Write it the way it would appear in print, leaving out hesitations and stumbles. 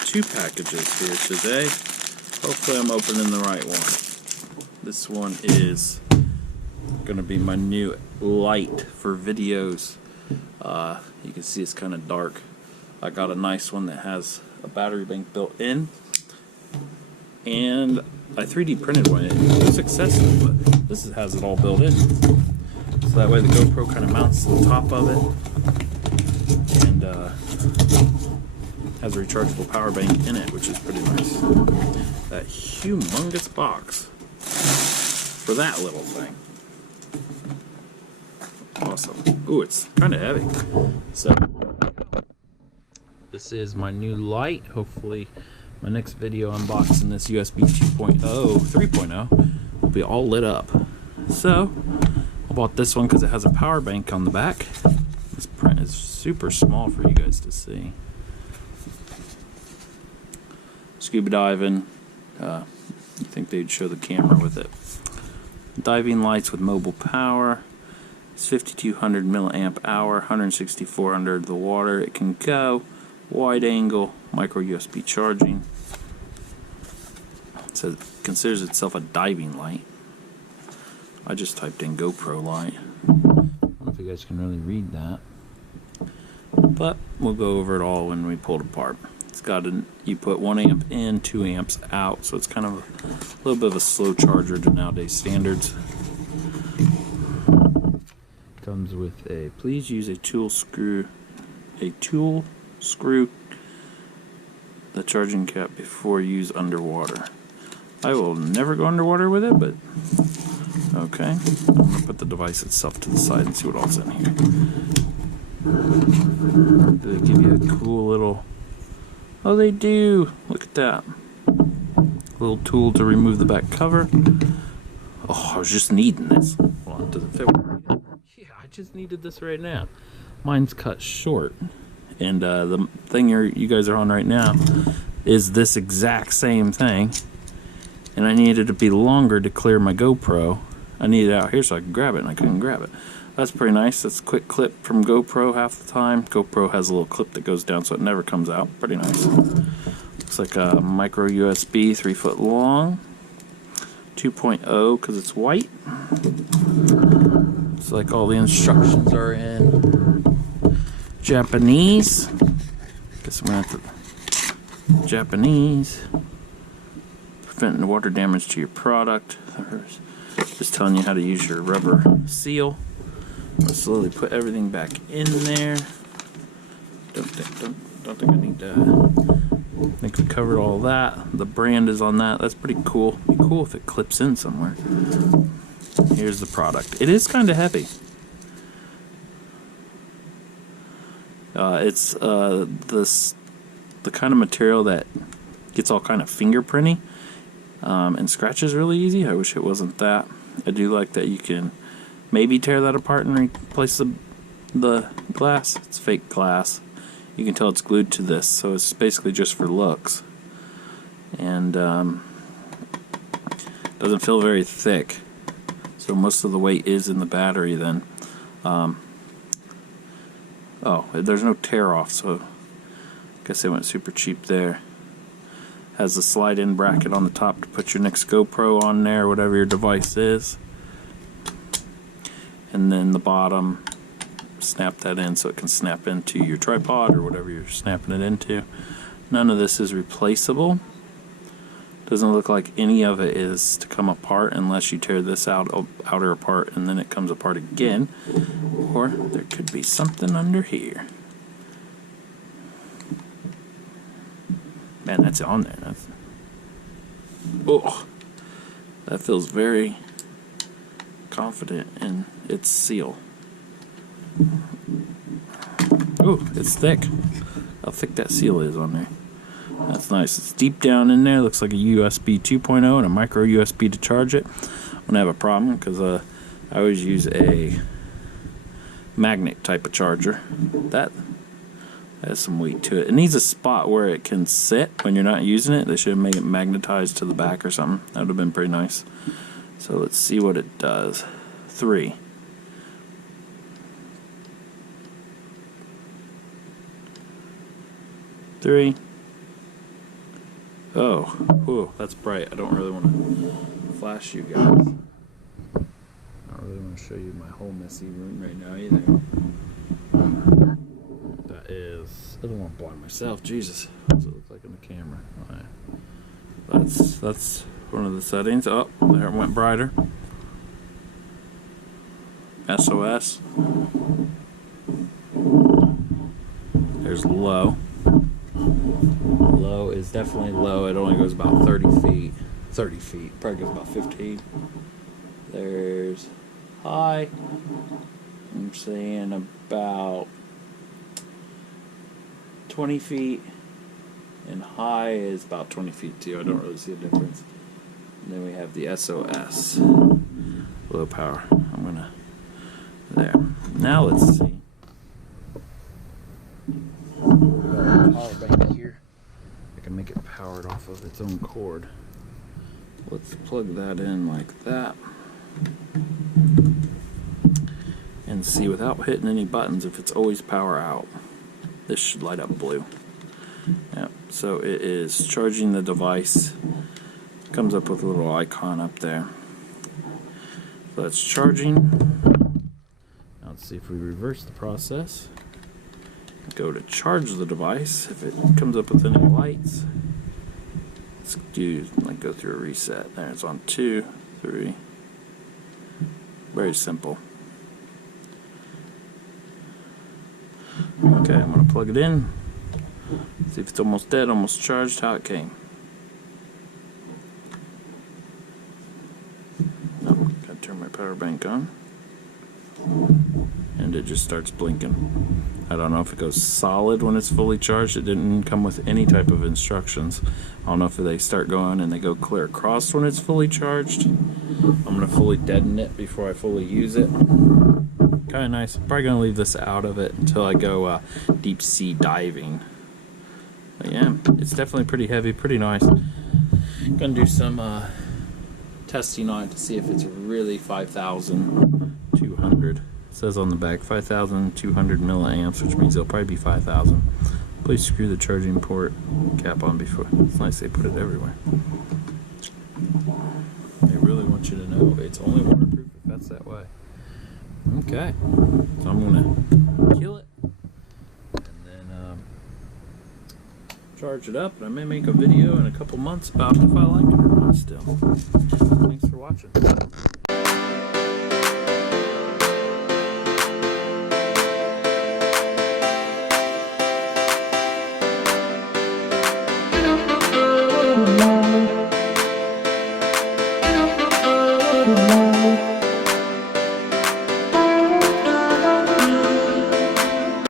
2 packages here today. Hopefully I'm opening the right one. This one is going to be my new light for videos. You can see it's kind of dark. I got a nice one that has a battery bank built in, and I 3D printed one. It was successful, but this has it all built in. So that way the GoPro kind of mounts to the top of it, and has a rechargeable power bank in it, which is pretty nice. That humongous box for that little thing. Awesome. Ooh, it's kind of heavy. So this is my new light. Hopefully my next video unboxing this USB 2.0, 3.0 will be all lit up. So I bought this one because it has a power bank on the back. This print is super small for you guys to see. Scuba diving. You think they'd show the camera with it. Diving lights with mobile power. It's 5200 milliamp hour, 164 under the water. It can go. Wide angle, micro USB charging. It says it considers itself a diving light. I just typed in GoPro light. I don't know if you guys can really read that, but we'll go over it all when we pull it apart. It's got you put 1 amp in, 2 amps out, so it's kind of a little bit of a slow charger to nowadays standards. Comes with a please use a tool screw the charging cap before use underwater. I will never go underwater with it, but okay. I'm going to put the device itself to the side and see what else is in here. Do they give you a cool little... Oh, they do! Look at that. Little tool to remove the back cover. Oh, I was just needing this. Hold on, does it fit? Yeah, I just needed this right now. Mine's cut short. And the thing you guys are on right now is this exact same thing. And I needed it to be longer to clear my GoPro. I needed it out here so I could grab it, and I couldn't grab it. That's pretty nice. That's a quick clip from GoPro half the time. GoPro has a little clip that goes down so it never comes out. Pretty nice. Looks like a micro USB, 3 foot long. 2.0 because it's white. It's like all the instructions are in Japanese. Guess I'm gonna have to Japanese. Preventing water damage to your product. Just telling you how to use your rubber seal. I'll slowly put everything back in there. Don't think I need to. I think we covered all that. The brand is on that. That's pretty cool. It'd be cool if it clips in somewhere. Here's the product. It is kind of heavy. It's the kind of material that gets all kind of fingerprinty and scratches really easy. I wish it wasn't that. I do like that you can maybe tear that apart and replace the glass. It's fake glass. You can tell it's glued to this, so it's basically just for looks. And doesn't feel very thick, so most of the weight is in the battery then. Oh, there's no tear off, so I guess they went super cheap there. Has a slide-in bracket on the top to put your next GoPro on there, whatever your device is. And then the bottom, snap that in so it can snap into your tripod or whatever you're snapping it into. None of this is replaceable. Doesn't look like any of it is to come apart unless you tear this outer apart and then it comes apart again. Or there could be something under here. Man, that's on there. Oh, that feels very confident in its seal. Oh, it's thick. How thick that seal is on there. That's nice. It's deep down in there. Looks like a USB 2.0 and a micro USB to charge it. I'm gonna have a problem because I always use a magnet type of charger. That has some weight to it. It needs a spot where it can sit when you're not using it. They should have made it magnetized to the back or something. That would have been pretty nice. So let's see what it does. 3. Oh, whew, that's bright. I don't really want to flash you guys. I don't really want to show you my whole messy room right now either. That is, I don't want to blind myself. Jesus, what does it look like on the camera? Oh, yeah. That's one of the settings. Oh, there it went brighter. SOS. There's low. Low is definitely low. It only goes about 30 feet. 30 feet. Probably goes about 15. There's high. I'm saying about 20 feet. And high is about 20 feet too. I don't really see a difference. And then we have the SOS. Low power. I'm gonna... There. Now let's see. Power bank here. I can make it powered off of its own cord. Let's plug that in like that. And see without hitting any buttons if it's always power out. This should light up blue. Yep, so it is charging the device. Comes up with a little icon up there. So that's charging. Now let's see if we reverse the process. Go to charge the device. If it comes up with any lights, let's do like go through a reset. There, it's on 2, 3. Very simple. Okay, I'm gonna plug it in. See if it's almost dead, almost charged. How it came. Oh, gotta turn my power bank on. And it just starts blinking. I don't know if it goes solid when it's fully charged. It didn't come with any type of instructions. I don't know if they start going and they go clear across when it's fully charged. I'm going to fully deaden it before I fully use it. Kind of nice. I'm probably going to leave this out of it until I go deep sea diving. But yeah, it's definitely pretty heavy, pretty nice. Going to do some testing on it to see if it's really 5,200. It says on the back 5,200 milliamps, which means it'll probably be 5,000. Please screw the charging port cap on before. It's nice they put it everywhere. They really want you to know it's only waterproof if that's that way. Okay, so I'm gonna kill it and then charge it up. And I may make a video in a couple months about if I like it or not still. Thanks for watching.